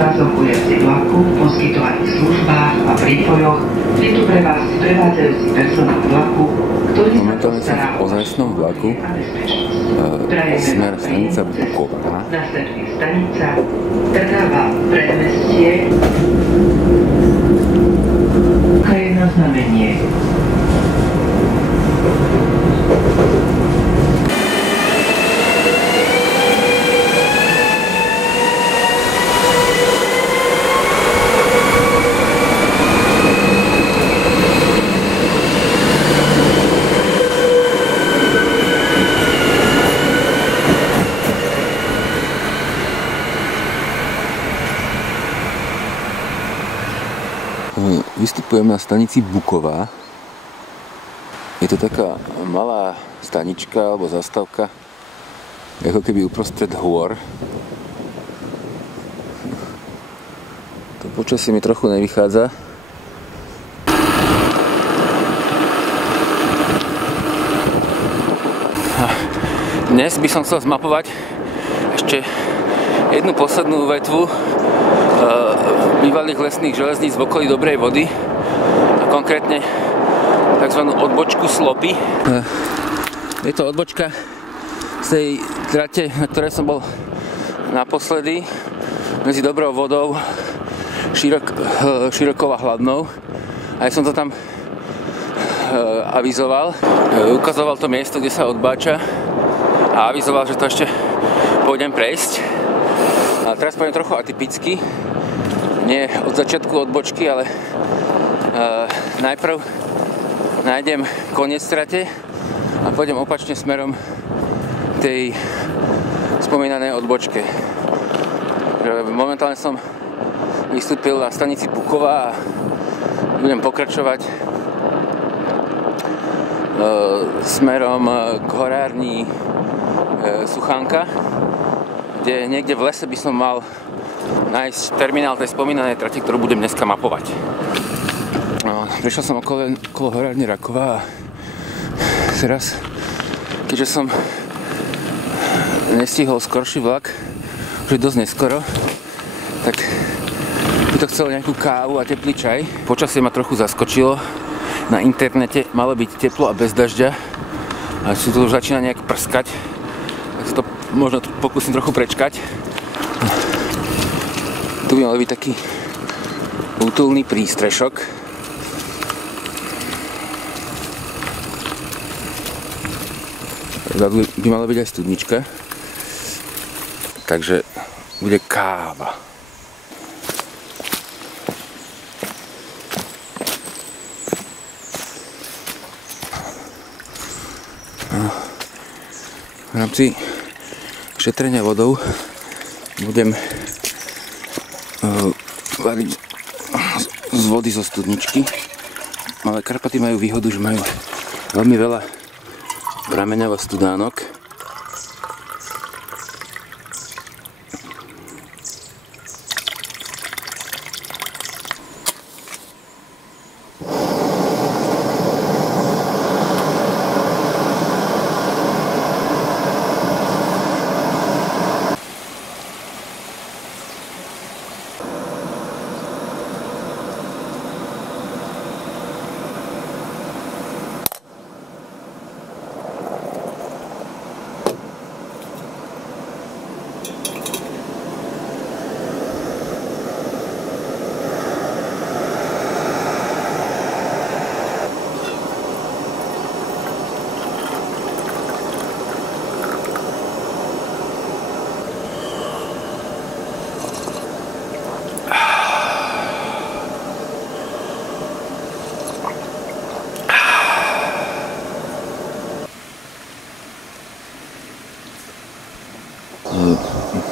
zastávkujúci vlaku, poskytovaných službách a prípojoch, je tu pre vás prevádzajúci personál vlaku, ktorý sa postará o ozajstnom vlaku, smer stanica Buková. Následuje stanica Trnava Predmestie. Krajné znamenie. Vystupujem na stanici Buková. Je to taká malá stanička alebo zastávka, ako keby uprostred hôr. To počasie mi trochu nevychádza. Dnes by som chcel zmapovať ešte jednu poslednú vetvu bývalých lesných železníc v okolí Dobrej Vody, a konkrétne tzv. Odbočku Slopy. Je to odbočka z tej trate, na ktorej som bol naposledy, medzi Dobrou Vodou, Širokou a Hladnou. A ja som to tam avizoval. Ukazoval to miesto, kde sa odbáča, a avizoval, že to ešte pôjdem prejsť. A teraz pôjdem trochu atypicky. Nie od začiatku odbočky, ale najprv nájdem koniec trate a pôjdem opačne smerom tej spomínanej odbočke. Momentálne som vystúpil na stanici Buková a budem pokračovať smerom k horárni Suchánka, kde niekde v lese by som mal nájsť terminál tej spomínanej trati, ktorú budem dneska mapovať. Prišiel som okolo horárne Raková a teraz, keďže som nestihol skorší vlak, už je dosť neskoro, tak by to chcelo nejakú kávu a teplý čaj. Počasie ma trochu zaskočilo. Na internete malo byť teplo a bez dažďa, a tu už začína nejak prskať, tak si to možno pokúsim trochu prečkať. Tu by mal byť taký útulný prístrešok. Vzadu by mala byť aj studnička. Takže bude káva. V rámci šetrenia vodou budem variť z vody zo studničky. Ale Karpaty majú výhodu, že majú veľmi veľa prameňov a studánok.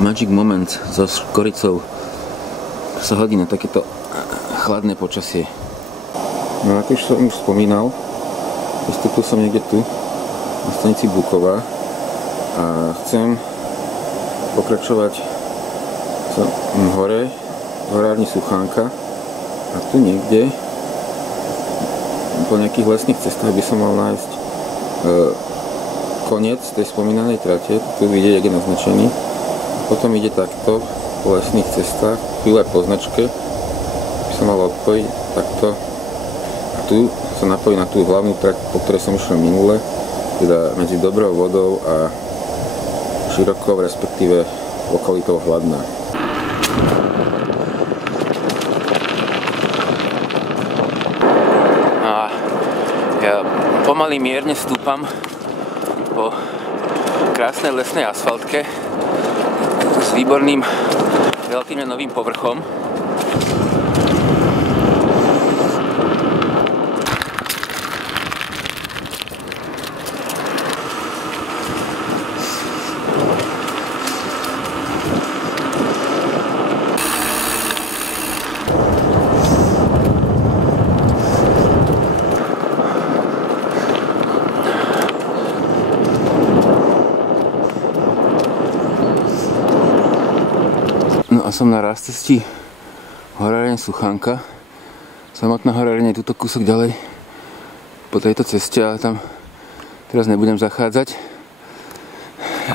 Magic moment so škoricou sa hodí na takéto chladné počasie. No ako už som spomínal, vystúpil som niekde tu na stanici Buková a chcem pokračovať hore v horárni Suchánka, a tu niekde po nejakých lesných cestách by som mal nájsť koniec tej spomínanej trate. Tu vidieť, jak je naznačený. Potom ide takto po lesných cestách chvíľu po značke by sa malo odpojiť takto. A tu sa napojí na tú hlavnú trať, po ktorej som išiel minule, teda medzi Dobrou Vodou a Širokou, respektíve lokalitou Hladná. A ja pomaly mierne stúpam po krásnej lesnej asfaltke s výborným, relatívne novým povrchom. No a som na rastesti Horáreň Suchánka. Samotná Horáreň je tuto kúsok ďalej po tejto ceste, ale tam teraz nebudem zachádzať.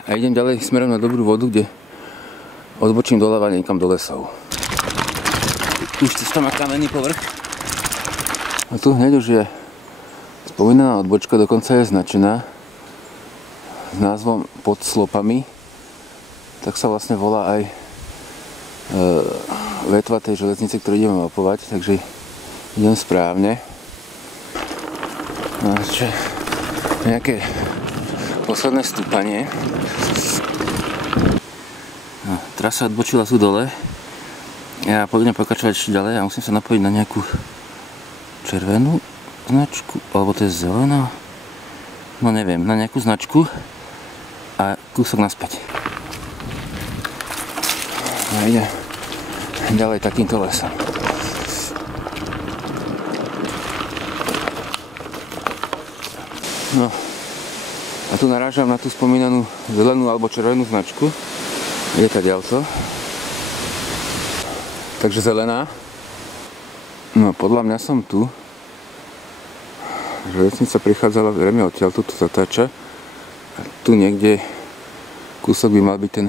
A idem ďalej smerom na Dobrú Vodu, kde odbočím doľava niekam do lesov. Už cesta má kamenný povrch. A tu hneď už je spomínaná odbočka, dokonca je značená s názvom Pod Slopami. Tak sa vlastne volá aj vetva tej železnice, ktorú ideme mapovať, takže idem správne. No, čo nejaké posledné stúpanie. No, trasa odbočila tu dole. Ja budem pokračovať ešte ďalej a musím sa napojiť na nejakú červenú značku, alebo to je zelená? No neviem, na nejakú značku a kúsok naspäť. A ide ďalej takýmto lesom. No a tu narážam na tú spomínanú zelenú alebo červenú značku. Je tá ďalto. Takže zelená. No podľa mňa som tu. Železnica prichádzala zrejme odtiaľ, tu zatáča. A tu niekde kúsok by mal byť ten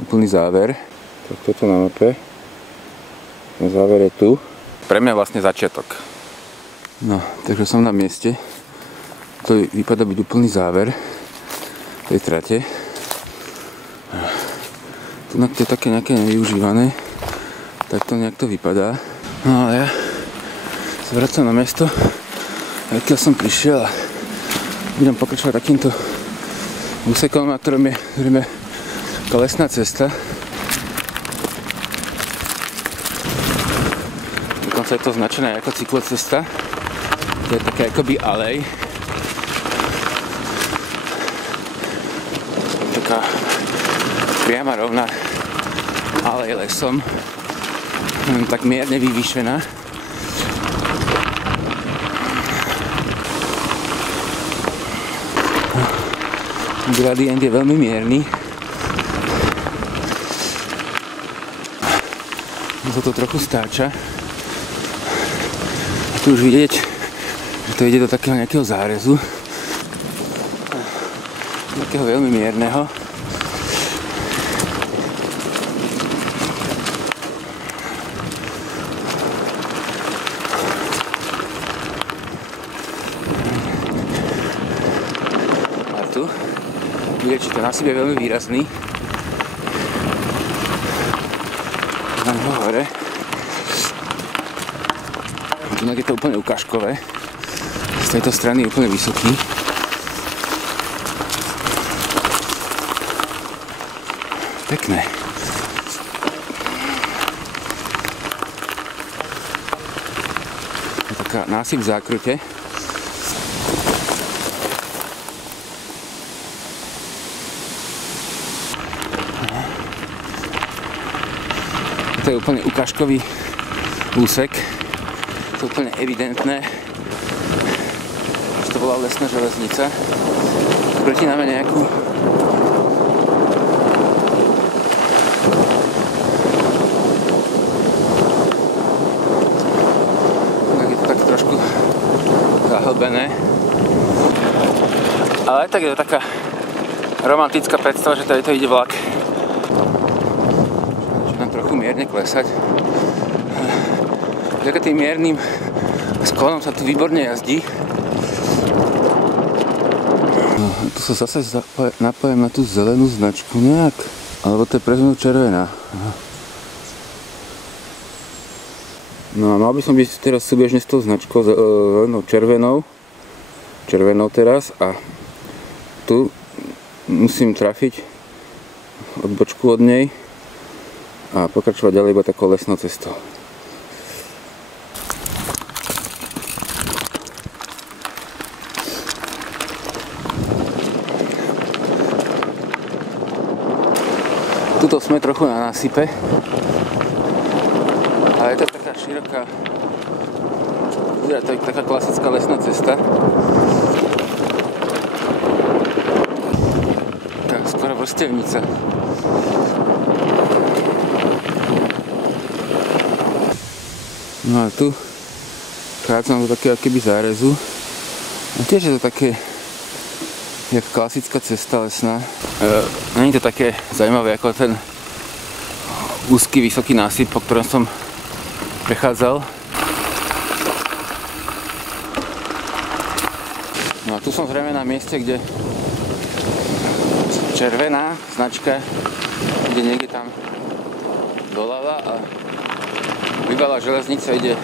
úplný záver. Tak toto na mape. Na záver je tu. Pre mňa vlastne začiatok. No, takže som na mieste. To vypadá byť úplný záver tej trate. Tu na to je také nejaké nevyužívané. Tak to nejak to vypadá. No ale ja sa vracam na miesto, odkiaľ som prišiel a budem pokračovať takýmto úsekom, na ktorom je lesná cesta. Dokonca je to značené ako cyklocesta. To je také akoby alej. Taká priama rovná alej lesom. Tak mierne vyvýšená. Gradient je veľmi mierny. To trochu stáča. A tu už vidieť, že to ide do takého nejakého zárezu. Takého veľmi mierneho. A tu vidieť, že ten násyp je veľmi výrazný. Tam hore. Inak je to úplne ukážkové. Z tejto strany je úplne vysoký. Pekné. Je taká násyp v zákrute. To je úplne ukážkový úsek. To je úplne evidentné, že to bola lesná železnica. Proti nám je nejakú tak je to tak trošku zahlbené. Ale aj tak je to taká romantická predstava, že tady to ide vlak. riadne klesať. Vďaka tým miernym sklonom sa tu výborne jazdí. No, tu sa zase napájem na tú zelenú značku nejak. Alebo to je pre mňa červená. No a mal by som byť teraz súbežne s tou značkou červenou teraz a tu musím trafiť odbočku od nej a pokračovať ďalej iba takou lesnou cestou. Tuto sme trochu na násype, ale je to taká široká, to je taká klasická lesná cesta. Taká skoro vrstevnica. No a tu chádzam do takého akéby zárezu. A tiež je to také jak klasická cesta lesná. Není to také zaujímavé ako ten úzky, vysoký násyp, po ktorom som prechádzal. No a tu som zrejme na mieste, kde červená značka ide niekde tam doľava a bývalá železnica ide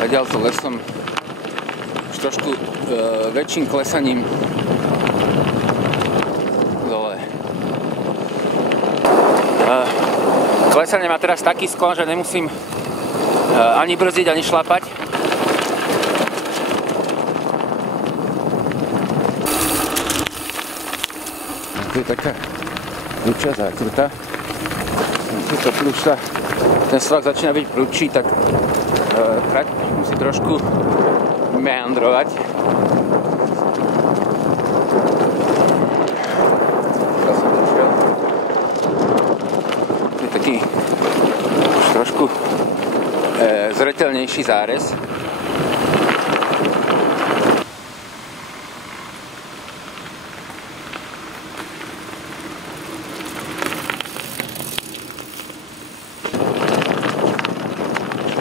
zadiaľto lesom už trošku väčším klesaním dole. Klesanie má teraz taký sklon, že nemusím ani brzdiť, ani šlapať. Tu je taká prúčia zákruta. Ten svah začína byť prúčší, tak trať musí trošku meandrovať. Je taký už trošku zreteľnejší zárez.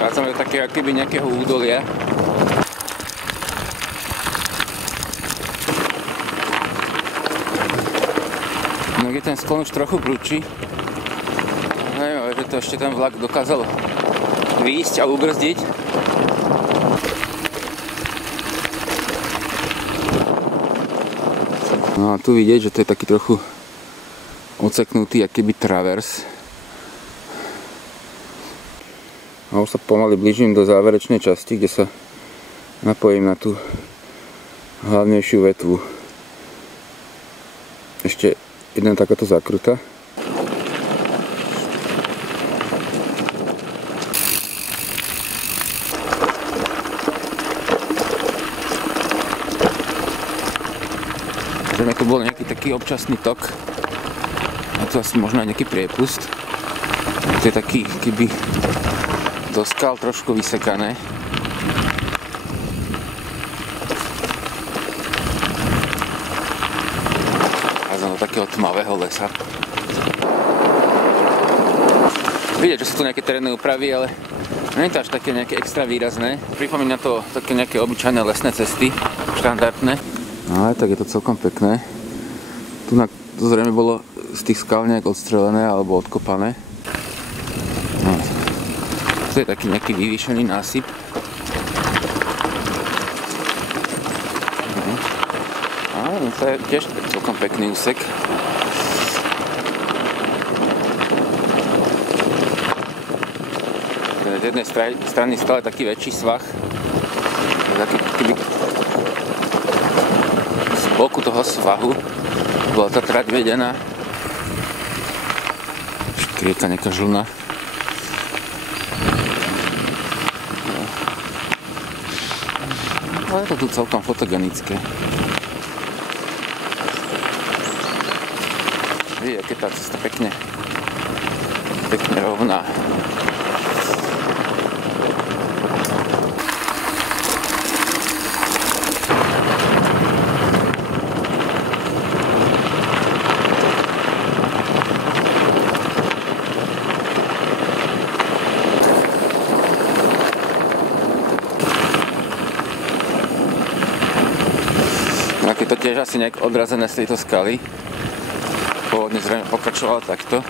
Vrácame do takého akoby nejakého údolia. No kde ten sklon už trochu prúči. Neviem, že to ešte ten vlak dokázal výjsť a ubrzdiť. No a tu vidieť, že to je taký trochu odseknutý akoby travers. A už sa pomaly blížim do záverečnej časti, kde sa napojím na tú hlavnejšiu vetvu. Ešte jedna takáto zákruta. Zrejme tu bol nejaký taký občasný tok. A tu asi možno aj nejaký priepust. To je taký, keby do skal trošku vysekané. A do takého tmavého lesa. Vidieť, že sú tu nejaké terénne úpravy, ale nie je to až také nejaké extra výrazné. Pripomína to také nejaké obyčajné lesné cesty, štandardné. No ale tak je to celkom pekné. Tu to zrejme bolo z tých skal nejak odstrelené alebo odkopané. No. Tu je taký nejaký vyvýšený násyp. No, to je tiež celkom pekný úsek. Z jednej strany stále taký väčší svah. Taký z boku toho svahu bola tá trať vedená. Krieka nejaká žlna. Ale je to tu celkom fotogenické. Vidíte, aké tá cesta pekne rovná. to tiež asi nejak odrazené z tejto skaly. Pôvodne zrejme pokračovalo takto.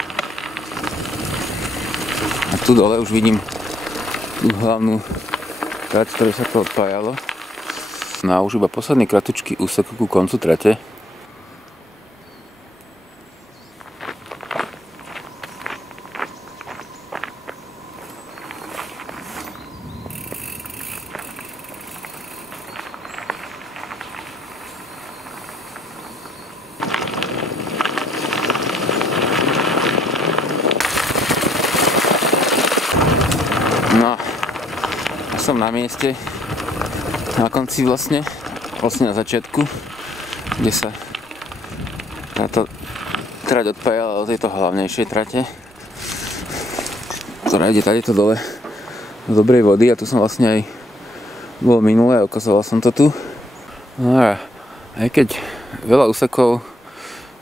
A tu dole už vidím tú hlavnú trať, ktorú sa to odpájalo. No a už iba posledný kratučký úsek ku koncu trate. No, som na mieste, na konci vlastne na začiatku, kde sa táto trať odpájala do tejto hlavnejšej trate, ktorá ide tadyto dole do dobrej vody a tu som vlastne aj bol minulé, ukazoval som to tu. No a aj keď veľa úsekov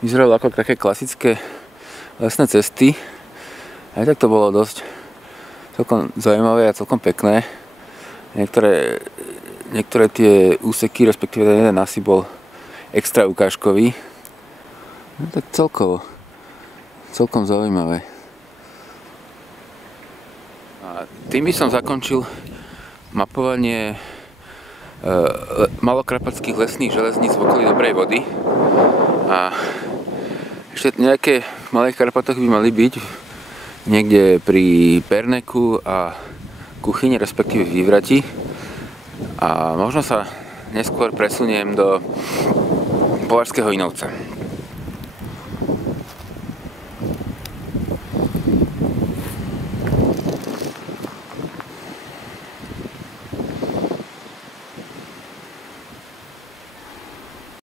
vyzeralo ako také klasické lesné cesty, aj tak to bolo dosť celkom zaujímavé a celkom pekné. Niektoré tie úseky, respektíve ten jeden asi bol extra ukážkový. No tak celkom zaujímavé. A tým by som zakončil mapovanie malokarpatských lesných železníc v okolí dobrej vody. A ešte nejaké v Malých Karpatoch by mali byť niekde pri Perneku a Kuchyni, respektíve Vývrati. A možno sa neskôr presuniem do Považského Inovca.